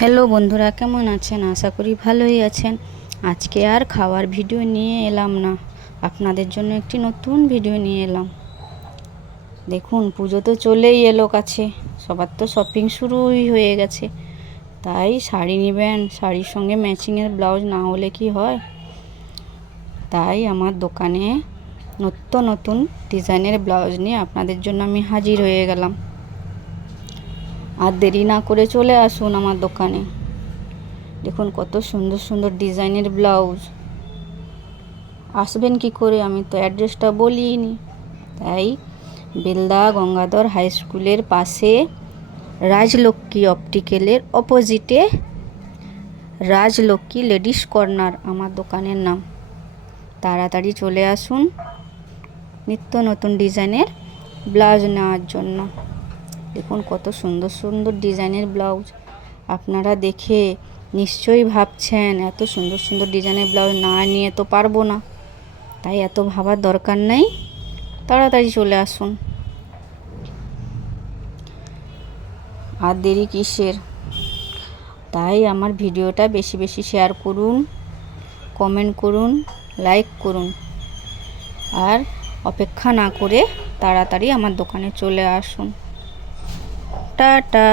Hello বন্ধুরা, কেমন আছেন? আশা করি ভালোই আছেন। আজকে আর খাওয়ার ভিডিও নিয়ে এলাম না, আপনাদের জন্য একটি নতুন ভিডিও নিয়ে এলাম। দেখুন, পুজো তো চলেই এলো কাছে, সবার তো শপিং শুরুই হয়ে গেছে। তাই শাড়ি নেবেন, শাড়ির সঙ্গে ম্যাচিংয়ের ব্লাউজ না হলে কি হয়। তাই আমার দোকানে নতুন নতুন ডিজাইনের ব্লাউজ নিয়ে আপনাদের জন্য আমি হাজির হয়ে গেলাম। আর দেরি না করে চলে আসুন আমার দোকানে। দেখুন কত সুন্দর সুন্দর ডিজাইনের ব্লাউজ। আসবেন কি করে, আমি তো অ্যাড্রেসটা বলিনি। তাই বেলদা গঙ্গাধর হাই স্কুলের পাশে রাজলক্ষ্মী অপটিক্যালের অপোজিটে রাজলক্ষ্মী লেডিস কর্নার আমার দোকানের নাম। তাড়াতাড়ি চলে আসুন নিত্য নতুন ডিজাইনের ব্লাউজ নেওয়ার জন্য। দেখুন কত সুন্দর সুন্দর ডিজাইনের ব্লাউজ। আপনারা দেখে নিশ্চয়ই ভাবছেন এত সুন্দর সুন্দর ডিজাইনের ব্লাউজ না নিয়ে তো পারবো না। তাই এত ভাবার দরকার নেই, তাড়াতাড়ি চলে আসুন। আর দেরি কিসের? তাই আমার ভিডিওটা বেশি বেশি শেয়ার করুন, কমেন্ট করুন, লাইক করুন। আর অপেক্ষা না করে তাড়াতাড়ি আমার দোকানে চলে আসুন। টাটা।